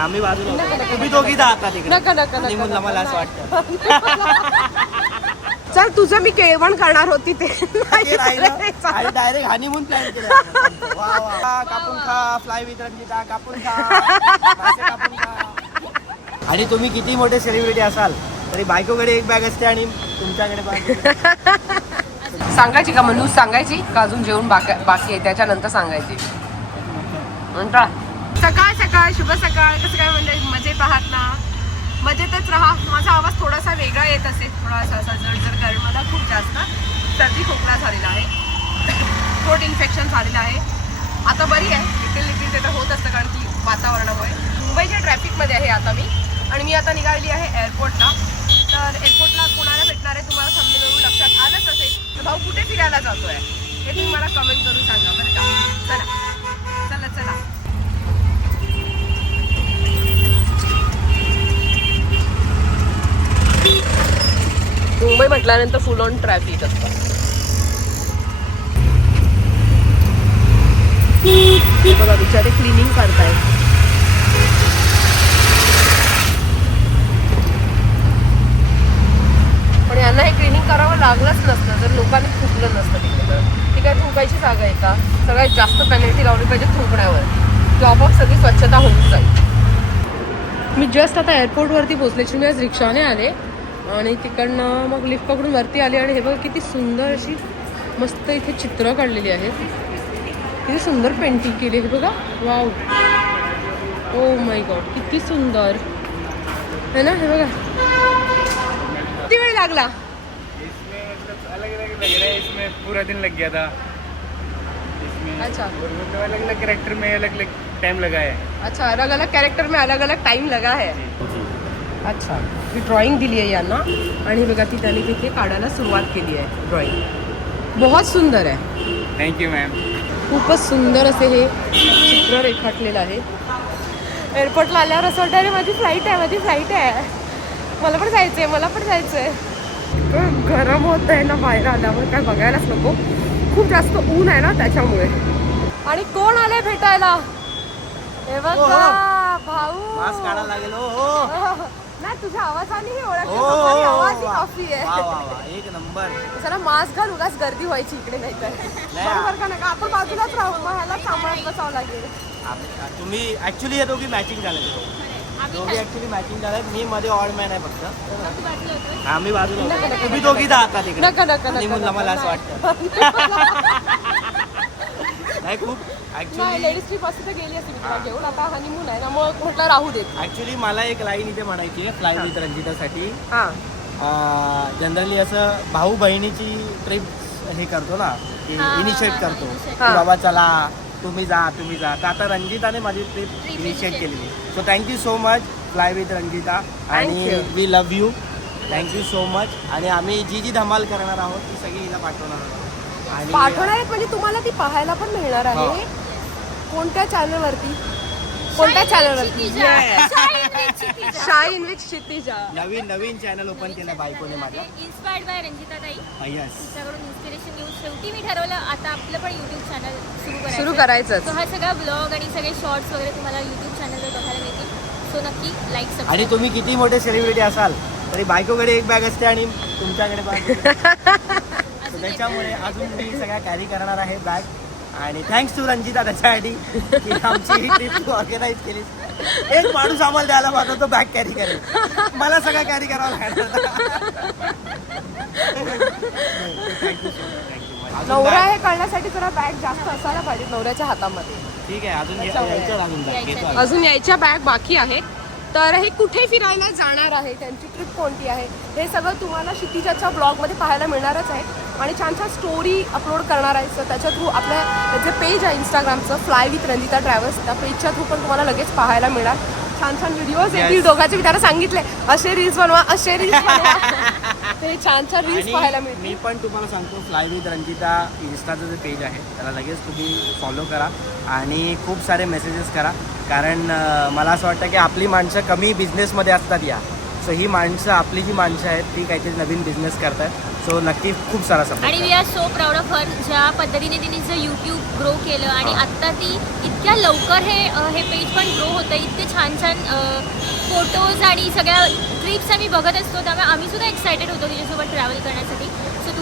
आम्ही बाजूला होतो. तुम्ही दोघी तिकडे. नका नका मला असं वाटतं. चल तुझं मी केळवण करणार होती ते. डायरेक्ट हनीमून प्लॅन केलं वा, वा. खा, कापून खा फ्लाय विथ रंजिता कापून खा. मासे कापून खा. आणि तुम्ही किती मोठे सेलिब्रिटी असाल तरी बायकोकडे एक बॅग असते आणि तुमच्याकडे bag असते. सांगायची का मनू सांगायची का अजून जेवण बाकी बाकी आहे? त्याच्यानंतर सांगायची. म्हणता सकाळ सकाळ शुभ सकाळ कसं काय म्हणजे मजेत आहात ना? मजेतच राहा. माझा आवाज थोडासा वेगळा येत असेल. थोडासा असा जडजड कारण मला खूप जास्त सर्दी खोकला झालेला आहे. थ्रोट इन्फेक्शन झालेलं आहे. आता बरी आहे. लिटिल लिटिल ते तर होत असतं कारण की वातावरणामुळे. मुंबईच्या ट्रॅफिकमध्ये आहे आता मी. आणि मी आता निघालेली आहे एअरपोर्टला तर एअरपोर्टला कोणाला भेटणार आहे तुम्हाला समजून लक्षात आलंच असेल. तर भाऊ कुठे फिरायला जातो आहे हे तुम्ही मला कमेंट करून सांगा बरं का? चला. मुंबई म्हटल्यानंतर फुल ऑन ट्रॅफिक असतं. बघा बिचारे क्लिनिंग करतायत. पण यांना हे क्लिनिंग करावं लागलंच नसतं जर लोकांनी थुकलं नसतं तिकडे तर. ती काय थुंकायची जागा आहे का? सगळ्यात जास्त पेनल्टी लावली पाहिजे थुंकण्यावर. की आपोआप सगळी स्वच्छता होऊन जाईल. मी जस्ट आता एअरपोर्टवरती पोहोचल्याची मी आज रिक्षाने आले. आणि तिकडनं मग लिफ्ट पकडून वरती आले आणि हे बघा किती सुंदर अशी मस्त इथे चित्र काढलेली आहेत. किती सुंदर पेंटिंग केली आहे हे बघा. वाव ओ माय गॉड किती सुंदर. है ना हे बघा. किती वेळ लागला? इसमें मतलब अलग अलग लग रहा है इसमें पूरा दिन लग गया था। अच्छा। अलग अलग कैरेक्टर में अलग अलग टाइम लगा है। अच्छा अलग अलग कॅरेक्टर में अलग अलग टाइम लगा है। अच्छा ही ड्रॉइंग दिली आहे यांना. आणि बघा ती त्यांनी तिथे काढायला सुरुवात केली आहे ड्रॉइंग बहुत सुंदर आहे. थैंक यू मैम खूपच सुंदर असे हे चित्र रेखाटलेलं आहे. एअरपोर्टला आल्यावर असं वाटतं अरे माझी फ्लाईट आहे माझी फ्लाईट आहे. मला पण जायचं आहे मला पण जायचं आहे गरम होत आहे ना बाहेर आल्यावर काय बघायलाच नको. खूप जास्त ऊन आहे ना त्याच्यामुळे. आणि कोण आले भेटायला? हे बघा भाऊ. काढायला लागेल हो हो. नाही तुझ्या आवाजाने हो, हो, आवाज ही. वा. कॉफी वा आहे. वा वा एक नंबर. जरा मास्क घाल उगाच गर्दी व्हायची इकडे नाही तर बरोबर का नाही का आपण बाजूलाच राहू मग ह्याला सांभाळत बसावं लागेल. आप- तुम्ही ऍक्च्युली हे दोघी मॅचिंग झाले दोघी ऍक्च्युली मॅचिंग झाल्यात मी मध्ये ऑड मॅन आहे फक्त. आम्ही बाजूला होतो. तुम्ही दोघी जातात तिकडे नका नका नका हनीमूनला मला असं वाटतं. नाही खूप नाही ऍक्च्युली लेडीज ट्रिप असते तर गेली असते मी तुला घेऊन. आता हनीमून आहे ना मग म्हटलं राहू देत. ऍक्च्युली मला एक लाईन इथे म्हणायची आहे फ्लाय विथ रंजितासाठी. हा. जनरली असं भाऊ बहिणीची ट्रिप हे करतो ना की इनिशिएट करतो. की. बाबा चला तुम्ही जा तुम्ही जा. तर आता रंजिताने माझी ट्रिप इनिशिएट केलेली. So thank you so much fly with Ranjita. आणि. We love you thank you so much आणि आम्ही जी जी धमाल करणार आहोत ती सगळी हिला पाठवणार आहोत. आणि पाठवणार आहेत म्हणजे तुम्हाला ती पाहायला पण मिळणार आहे. हो. कोणत्या चॅनल वरती? कोणत्या चॅनल वरती? शाईन विथ क्षितिजा नवीन नवीन चॅनल ओपन केलं बायकोने माझ्या. इन्स्पायर्ड बाय रंजिता ताई यस तिच्याकडून इन्स्पिरेशन घेऊन शेवटी मी ठरवलं आता आपलं पण युट्यूब चॅनल सुरू करायचं. सुरू करायचंच. So हा सगळा ब्लॉग आणि सगळे शॉर्ट्स वगैरे तुम्हाला युट्यूब चॅनलवर बघायला मिळतील. सो नक्की लाईक आणि तुम्ही किती मोठे सेलिब्रिटी असाल तरी बायकोकडे एक बॅग असते आणि तुमच्याकडे. So त्याच्यामुळे अजून मी सगळ्या कॅरी करणार आहे बॅग आणि थँक्स टू रंजिता त्याच्यासाठी की आमची ही ट्रिप तू ऑर्गनाईज केली एक माणूस आम्हाला द्यायला पाहतो तो बॅग कॅरी करेल. मला सगळं कॅरी करावं लागणार नवरा हे करण्यासाठी जरा बॅग जास्त असायला पाहिजे नवऱ्याच्या हातामध्ये. ठीक आहे अजून या- यायचं अजून bag. घेतो आम्ही. अजून यायच्या बॅग बाकी आहेत. तर हे कुठे फिरायला जाणार आहे? त्यांची ट्रिप कोणती आहे? हे सगळं तुम्हाला क्षितिजाच्या ब्लॉगमध्ये पाहायला मिळणारच आहे. आणि छान छान स्टोरी अपलोड करणार आहे. सो त्याच्या थ्रू आपल्या जे पेज आहे इंस्टाग्रामचं फ्लाय विथ रंजिता ट्रॅव्हल्स त्या पेजच्या थ्रू पण तुम्हाला लगेच पाहायला मिळणार. छान छान व्हिडिओज येतील. दोघांचे मी त्यांना सांगितले असे रील्स बनवा असे रील्स बनवा. ते छान छान रील्स पाहायला मिळतील. मी पण तुम्हाला सांगतो फ्लाय विथ रंजिता इन्स्टाचं जे पेज आहे त्याला लगेच तुम्ही फॉलो करा आणि खूप सारे मेसेजेस करा. कारण मला असं वाटतं की आपली माणसं कमी बिझनेसमध्ये असतात या. सो ही माणसं आपली जी माणसं आहेत ती काहीतरी नवीन बिझनेस करतात. सो नक्की खूप सारा सपोर्ट आणि we are so proud of her ज्या पद्धतीने तिने जर यूट्यूब ग्रो केलं आणि आत्ता ती इतक्या लवकर हे हे पेज पण ग्रो होतं. इतके छान छान फोटोज आणि सगळ्या ट्रिप्स आम्ही बघत असतो. त्यामुळे आम्ही सुद्धा एक्सायटेड होतो तिच्यासोबत ट्रॅव्हल करण्यासाठी.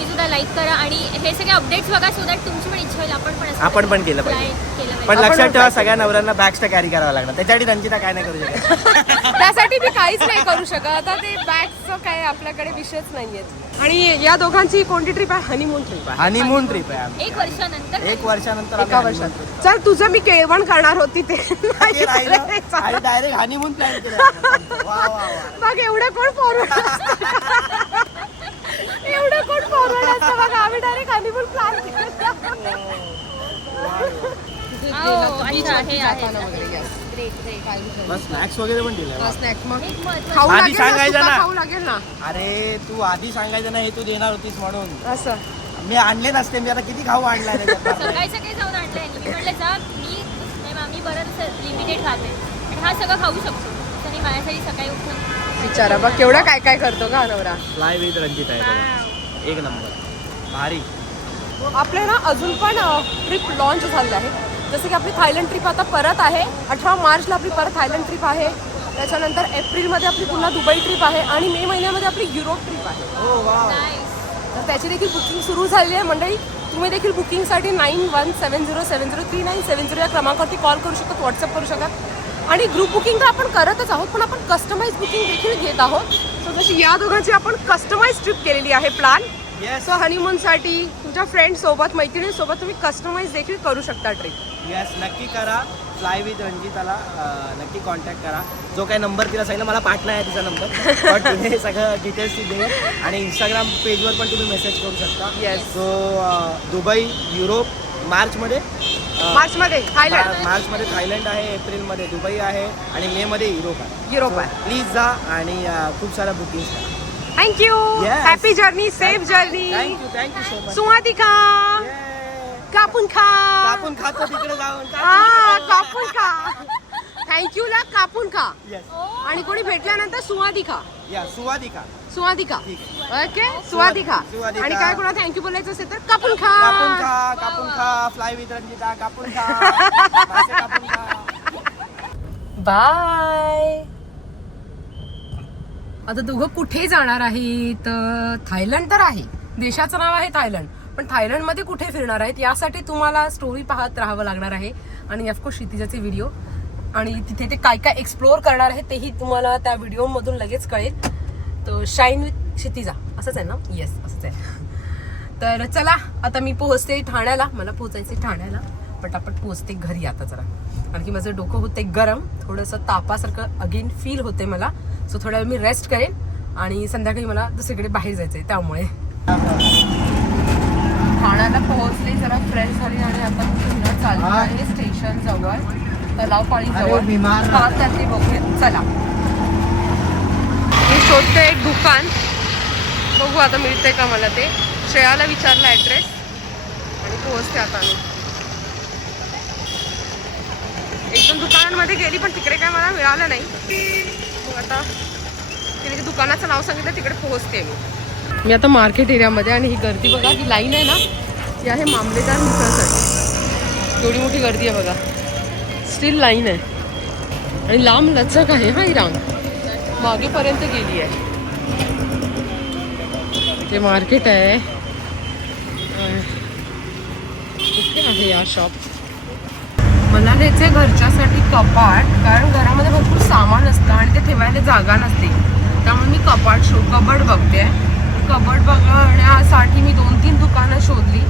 तुम्ही सुद्धा लाईक करा आणि हे सगळे अपडेट्स बघा सो दॅट तुमची पण इच्छा होईल. आपण पण असं आपण पण केलं पाहिजे. केलं पण पाहिजे. लक्षात ठेवा सगळ्या नवऱ्यांना बॅग्स तर कॅरी करावं लागणार. त्याच्यासाठी रंजिता काय नाही करू शकत. त्यासाठी मी काहीच नाही करू शकत. आता ते बॅगचं काय आपल्याकडे विषयच नाहीये आणि या दोघांची कोणती ट्रिप आहे? हनीमून ट्रिप आहे. हनीमून ट्रिप आहे आमची. एक वर्षानंतर एक वर्षानंतर आम्ही एका honeymoon वर्षात. चल तुझं मी केळवण करणार होती ते. नाही करायचं. डायरेक्ट हनीमून प्लॅन केलं वा वा वा. बघ एवढं कोण फॉरवर्ड एवढं कोण फॉरवर्ड असतं बघ आम्ही डायरेक्ट हनीमून प्लॅन अच्छा, हे आहे. Great, great. बस स्नॅक्स वगैरे पण दिले वा. स्नॅक मग एक महत्त्वाचं- खाऊ आधी लागेल ना, सांगायचं सुका ना. खाऊ लागेल ना अरे तू आधी सांगायचं ना हे तू देणार होतीस म्हणून असं मी आणले नसते मी आता किती खाऊ आणलाय त्याच्यात? सकाळी सकाळी जाऊन आणलंय मी म्हटलं जा मी नाही मग आम्ही बरं लिमिटेड खाते आणि हा सगळं खाऊ शकतो तर मी माझ्यासाठी सकाळी उठून बिचारा बघ केवढं काय काय करतो का नवरा फ्लाय विथ रंजित आहे बघा. एक नंबर. भारी. आपले ना अजून पण ट्रिप लॉन्च झालेली आहे. जसं की आपली थायलंड ट्रिप आता परत आहे. अठरा मार्चला आपली परत थायलंड ट्रिप आहे. त्याच्यानंतर एप्रिलमध्ये आपली पुन्हा दुबई ट्रिप आहे आणि मे महिन्यामध्ये आपली युरोप ट्रिप आहे. हो. तर त्याची देखील बुकिंग सुरू झालेली आहे मंडळी. तुम्ही देखील बुकिंगसाठी nine one seven zero seven zero three nine seven zero या क्रमांकावरती कॉल करू शकतात व्हॉट्सअप करू शकतात आणि ग्रुप बुकिंग तर आपण करतच आहोत पण आपण कस्टमाइज बुकिंग देखील घेत आहोत. सो जशी या दोघांची आपण कस्टमाइज ट्रिप केलेली आहे प्लॅन येस सो हनीमूनसाठी तुमच्या फ्रेंड सोबत मैत्रिणीसोबत तुम्ही कस्टमाइज देखील करू शकता ट्रिप येस नक्की करा. फ्लाय विथ रंजिताला अं, नक्की कॉन्टॅक्ट करा. जो काय नंबर तिला सांगितलं मला पाठ नाही आहे तिचा नंबर पण तिने सगळं डिटेल्स देईल. आणि इंस्टाग्राम पेजवर पण तुम्ही मेसेज करू शकता. Yes. सो दुबई युरोप मार्चमध्ये अं, मार्चमध्ये थायलंड. मार- मार्चमध्ये थायलंड आहे एप्रिलमध्ये दुबई आहे आणि मेमध्ये युरोप आहे. युरोप आहे. प्लीज जा आणि अं, खूप साऱ्या बुकिंग करा. Thank you Yes. Happy journey safe journey thank you thank you so much सुवातिका कापून खा कापून खातो तिकडे जाऊन. हा कापून खा थँक्यू ला कापून खा. येस आणि कोणी भेटल्यानंतर सुवादी खा. या सुवादिका सुवादिका ठीक ओके? सुवादिका सुवादिका. आणि काय कोणा थँक्यू बोलायचं असेल तर कापून खा. कापून खा कापून खा. फ्लाय विथ रंजिता कापून खा. मासे कापून खा. बाय आता दोघं कुठे जाणार आहे तर थायलंड तर आहे. देशाचं नाव आहे थायलंड. पण थायलंडमध्ये कुठे फिरणार आहेत? यासाठी तुम्हाला स्टोरी पाहत राहावं लागणार आहे. आणि ऑफकोर्स क्षितिजाचे व्हिडिओ आणि तिथे ते काय काय एक्सप्लोअर करणार आहे तेही तुम्हाला त्या व्हिडिओ मधून लगेच कळेल. तर शाईन विथ क्षितिजा. असंच आहे ना? येस असंच आहे. तर चला आता मी पोहोचते ठाण्याला. मला पोहोचायचे ठाण्याला. पटापट पोहोचते घरी आता जरा. कारण की माझं डोकं होते गरम. थोडंसं तापासारखं अगेन फील होते मला. सो थोड्या वेळ मी रेस्ट करेन आणि संध्याकाळी मला दुसरीकडे बाहेर जायचंय त्यामुळे. ठाण्याला पोहोचले जरा फ्रेश झाली आणि आता पुन्हा चालली आहे स्टेशन जवळ. का त्यातली बघूया. चला. मी शोधते एक दुकान. बघू आता मिळतंय का मला ते. श्रेयाला विचारला ॲड्रेस आणि पोहोचते आता मी एक दोन दुकानांमध्ये गेली पण तिकडे काय मला मिळालं नाही. मग आता तिने दुकानाचं नाव सांगितलं तिकडे पोहोचते मी. मी आता मार्केट एरियामध्ये आणि ही गर्दी बघा ही लाईन आहे ना. ती आहे मामलेदार मिसळसाठी एवढी मोठी गर्दी आहे बघा. स्टील लाईन आहे. आणि लांब लचक आहे हा ही रांग मागेपर्यंत गेली आहे. ते मार्केट आहे. कुठे आहे या शॉप मला घ्यायचे घरच्यासाठी कपाट कारण घरामध्ये भरपूर सामान असतं आणि ते ठेवायला जागा नसते. त्यामुळे मी कपाट शो कबड बघते. कबड बघण्यासाठी मी दोन तीन दुकानं शोधली.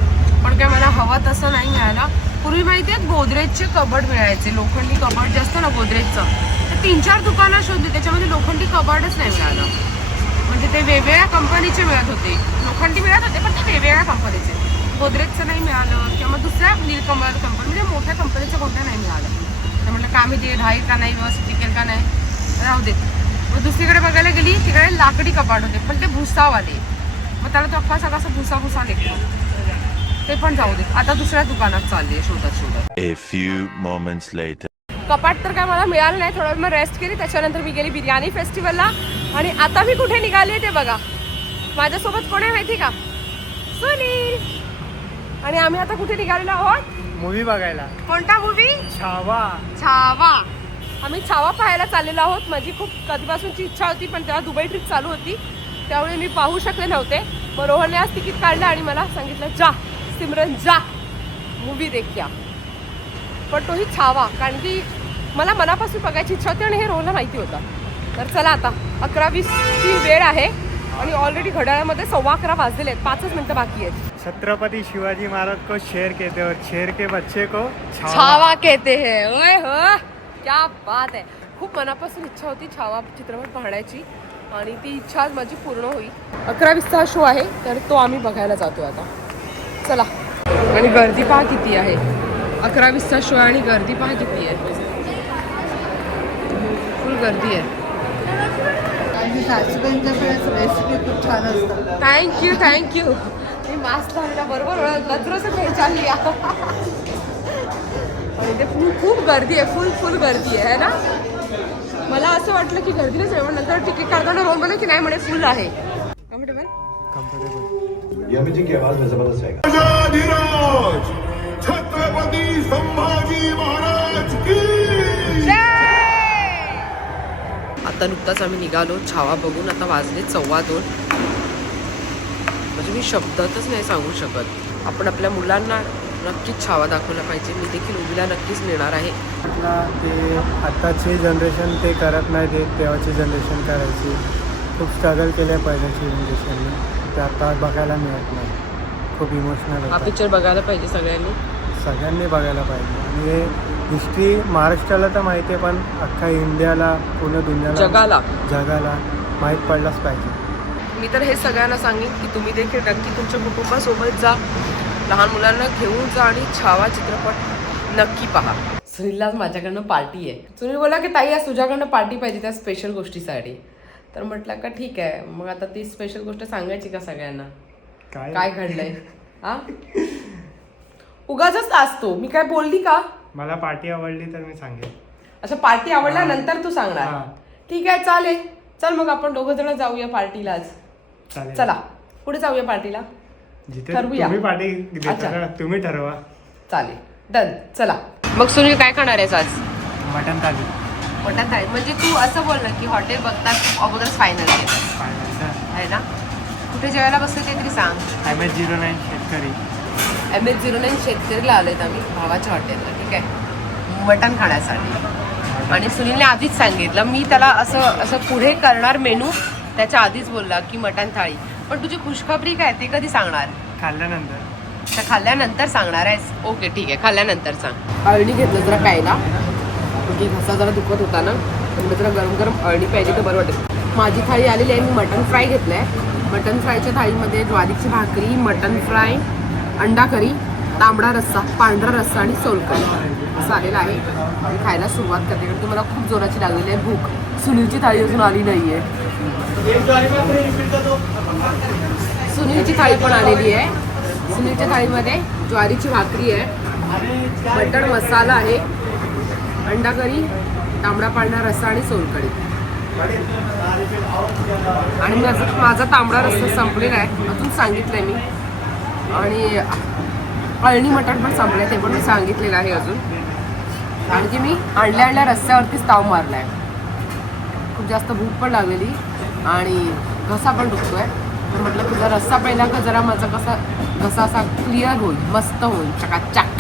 पण काय मला हवं तसं नाही मिळाला. पूर्वी माहिती आहेत गोदरेजचे कबड मिळायचे. लोखंडी कबड जे असतं ना गोदरेजचं तर तीन चार दुकानं शोधली त्याच्यामध्ये लोखंडी कबडच नाही मिळालं. म्हणजे ते वेगवेगळ्या कंपनीचे मिळत होते. लोखंडी मिळत होते पण ते वेगवेगळ्या कंपनीचे. गोदरेजचं नाही मिळालं किंवा मग दुसऱ्या नीलकमल कंपनी म्हणजे मोठ्या कंपनीचं कोणत्या नाही मिळालं. तर म्हटलं का आम्ही ते राहील का नाही व्यवस्थित टिकेल का नाही? राहू देत. मग दुसरीकडे बघायला गेली तिकडे लाकडी कपाट होते पण ते भुसावाले. मग त्याला तो अख्खा सगळा असा भुसा भुसा निघतो. ते पण जाऊ दे. आता दुसऱ्या दुकानात चालली आहे शोधत शोधत. A few moments later. कपाट तर काय मला मिळालं नाही थोडा वेळ मग रेस्ट केली. त्याच्यानंतर मी गेली बिर्याणी फेस्टिवलला आणि आता मी कुठे निघाली ते बघा. माझ्यासोबत कोण आहे माहिती का? सुनील. आणि आम्ही आता कुठे निघालेलो आहोत? मूवी बघायला. कोणता मूवी छावा. छावा. आम्ही छावा पाहायला चाललेलो आहोत. माझी खूप कधीपासूनची इच्छा होती पण तेव्हा दुबई ट्रिप चालू होती. त्यामुळे मी पाहू शकले नव्हते. मग रोहनने आज तिकीट काढलं आणि मला सांगितलं जा. सिमरन जा. मूवी देखील पण तोही छावा कारण की मला मनापासून बघायची इच्छा होती आणि हे रोहनला माहिती होतं. तर चला आता अकरा वीसची वेळ आहे आणि ऑलरेडी घड्याळामध्ये सव्वा अकरा वाजलेले आहेत. पाचच मिनटं बाकी आहेत. छत्रपति शिवाजी महाराज को शेर कहते हैं और शेर के बच्चे को छावा. कहते हैं. ओए हो क्या बात आहे खूप मनापासून इच्छा होती छावा चित्रपट पाहण्याची आणि ती इच्छा आज माझी पूर्ण होईल. अकरा वीसचा हा शो आहे तर तो आम्ही बघायला जातोय आता. चला. आणि गर्दी पहा किती आहे. अकरा वीसचा शो आहे आणि गर्दी पहा किती आहे. फुल गर्दी आहे. थँक्यू थँक्यू मी मास्क घालण्या बरोबर नजरच लिया आणि ते फुल खूप गर्दी आहे. फुल फुल गर्दी आहे ना? मला असं वाटलं की गर्दी नाही पण नंतर तिकीट काढताना रोल म्हणे की नाही म्हणे फुल आहे. कम्फर्टेबल या म्यूजिक की आवाज में जबरदस्त है राजाधिराज छत्रपती संभाजी महाराज की आता नुकताच आम्ही निघालो छावा बघून आता वाजले सव्वा दोन. म्हणजे मी शब्दातच नाही सांगू शकत. आपण आपल्या मुलांना नक्कीच छावा दाखवला पाहिजे. मी देखील उभीला नक्कीच नेणार आहे. ते आत्ताची जनरेशन ते करत नाही ते तेव्हाची जनरेशन करायची. खूप स्ट्रगल केले पहिल्याची जनरेशनने ते आता बघायला मिळत नाही. खूप इमोशनल हा पिक्चर बघायला पाहिजे सगळ्यांनी? सगळ्यांनी बघायला पाहिजे. आणि हे हिस्ट्री महाराष्ट्राला तर माहिती आहे पण अख्खा इंडियाला पूर्ण दुनियाला जगाला. जगाला माहीत पडलाच पाहिजे. मी तर हे सगळ्यांना सांगेन की तुम्ही देखील नक्की तुमच्या कुटुंबासोबत जा लहान मुलांना घेऊन जा आणि छावा चित्रपट नक्की पहा. सुनीलला माझ्याकडनं पार्टी आहे. सुनील बोला की ताई आज तुझ्याकडनं पार्टी पाहिजे त्या स्पेशल गोष्टीसाठी. तर म्हटलं का ठीक आहे मग आता ती स्पेशल गोष्ट सांगायची का सगळ्यांना? काय? घडलंय? हा? उगाच असतो मी काय बोलली का? मला पार्टी आवडली तर मी सांगेन. अच्छा पार्टी आवडल्यानंतर तू सांगणार. हा. ठीक आहे चालेल. चल मग आपण दोघं जण जाऊया पार्टीला आज. चला. पुढे जाऊया पार्टीला? ठरवूया. तुम्ही पार्टी तुम्ही ठरवा. चालेल. डन. चला. मग सुनील काय खाणार आहेस आज? मटन थाली. मटण थाळी म्हणजे तू असं बोल ना की हॉटेल बघताच अगोदरच फायनल आहे ना? कुठे जेवायला बसतो ते तरी सांग. एम एच झिरो नाईन शेतकरी. एम एच झिरो नाईन शेतकरीला आलोय आम्ही भावाच्या हॉटेलला ठीक आहे? मटण खाण्यासाठी. आणि सुनीलने आधीच सांगितलं मी त्याला असं असं पुढे करणार मेनू त्याच्या आधीच बोलला की मटण थाळी. पण तुझी खुशखबरी काय ते कधी सांगणार? खाल्ल्यानंतर. तर खाल्ल्यानंतर सांगणार आहेस. ओके ठीक आहे. खाल्ल्यानंतर सांग. अळणी घेतलं जरा प्यायला. की घसा जरा दुखत होता ना तर जरा गरम गरम अळणी पाहिजे तर बरं वाटेल. माझी थाळी आलेली आहे मी मटन फ्राय घेतलं आहे मटन फ्रायच्या थाळीमध्ये ज्वारीची भाकरी मटन फ्राय अंडा करी तांबडा रस्सा पांढरा रस्सा आणि सोलकरी असं आलेलं आहे. मी खायला सुरुवात करते कारण की मला खूप जोराची लागलेली आहे भूक. सुनीलची थाळी अजून आली नाही आहे सुनीलची थाळी पण आलेली आहे. सुनीलच्या थाळीमध्ये ज्वारीची भाकरी आहे. मटण मसाला आहे. अंडा करी तांबडा पांढरा रस्सा आणि सोलकढी. आणि माझा माझा तांबडा रस्सा संपलेला आहे. अजून सांगितलंय मी. आणि अळणी मटण पण संपलंय ते पण मी सांगितलेलं आहे अजून. कारण की मी आणल्या आणल्या रस्त्यावरतीच ताव मारलाय. खूप जास्त भूक पण लागलेली. आणि घसा पण दुखतोय. तर म्हटलं तुझा रस्सा पहिला का जरा माझा कसा घसा असा क्लिअर होईल मस्त होईल. चकाचक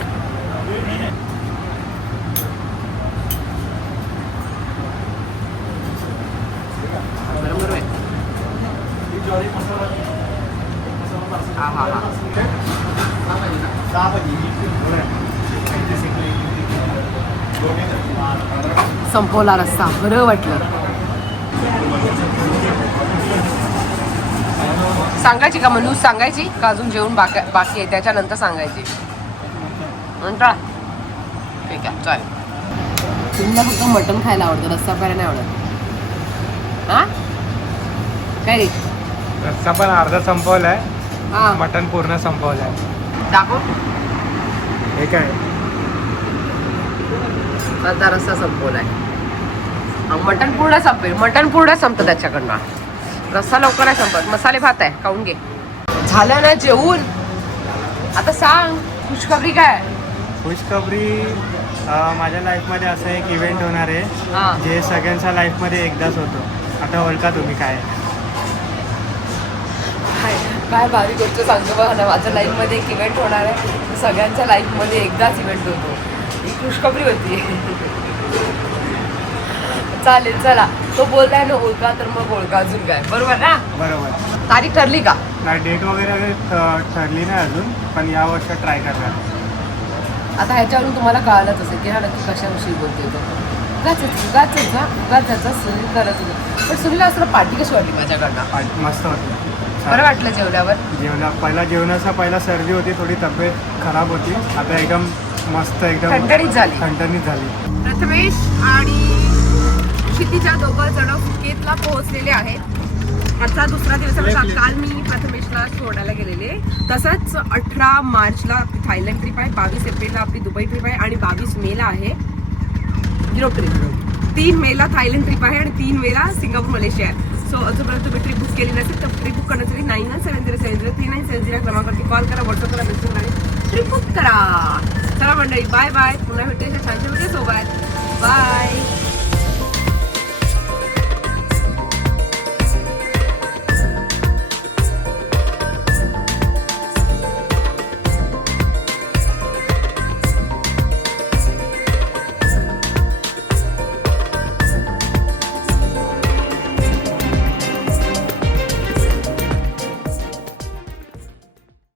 बरोबर आहे हा हा हा संपवला रस्ता बरं वाटलं सांगायची का मग न्यूज सांगायची का अजून जेवण बाकी बाकी आहे? त्याच्यानंतर सांगायची. म्हणता ठीक आहे चालेल तुम्हाला फक्त मटण खायला आवडतं रस्सा खायला नाही आवडत. हा? काय रे? रस्सा पण अर्धा संपवलाय. हा. मटन पूर्ण संपवलाय. दाखव. हे काय? अर्धा रस्सा संपवलाय. हा, मटण पूर्ण संपेल. मटण पूर्ण संपतं त्याच्याकडनं. रस्सा लवकर आहे संपत. मसाले भात आहे. खाऊन घे. झालं ना जेवून? आता सांग खुशखबरी काय? खुशखबरी अं, माझ्या लाईफमध्ये असं एक इव्हेंट होणार आहे. हा. जे सगळ्यांच्या लाईफमध्ये एकदाच होतो. आता ओळखा तुम्ही काय आहे. काय भारी गोष्ट सांगतो बघा ना माझ्या लाईफमध्ये एक इव्हेंट होणार आहे. सगळ्यांच्या लाईफमध्ये एकदाच इव्हेंट होतो. ही खुशखबरी होती. चालेल चला. तो बोललाय ना ओळखा तर मग ओळखा अजून काय. बरोबर ना? बरोबर. तारीख ठरली का? नाही डेट वगैरे ठ- ठरली नाही अजून पण या वर्षात ट्राय करणार. आता ह्याच्यावरून तुम्हाला कळालंच असेल की हा नक्की कशाविषयी बोलतोय तो. उगाच उगाच जा उगाच त्याचा सुनील करत होतो. पण सुनील असं पार्टी कशी वाटली माझ्याकडनं? मस्त होती. बरं वाटलं जेवल्यावर? जेवणा पहिला जेवणाचा पहिला सर्दी होती थोडी तब्येत खराब होती. आता एकदम मस्त एकदम ठणठणीत झाली. ठणठणीत झाली. प्रथमेश आणि क्षितिजा दोघं जण फुकेतला पोहोचलेले आहेत. आजचा दुसरा दिवस. म्हणजे काल मी प्रथमेशला सोडायला गेलेले. तसंच अठरा मार्चला आपली थायलंड ट्रिप आहे. बावीस एप्रिलला आपली दुबई ट्रिप आहे. आणि बावीस मेला आहे. युरोप ट्रिप तीन मेला थायलंड ट्रिप आहे आणि तीन मेला सिंगापूर मलेशिया आहे. सो अजूनपर्यंत तुम्ही ट्रिप बुक केली नसेल तर ट्रिप बुक करण्यासाठी nine one seven zero seven zero three nine seven zero क्रमांकावरती कॉल करा व्हॉट्सअपला मेसेज करा ट्रिप बुक करा. चला मंडळी बाय बाय पुन्हा भेटूया. छानशा व्हिडिओ सोबत. बाय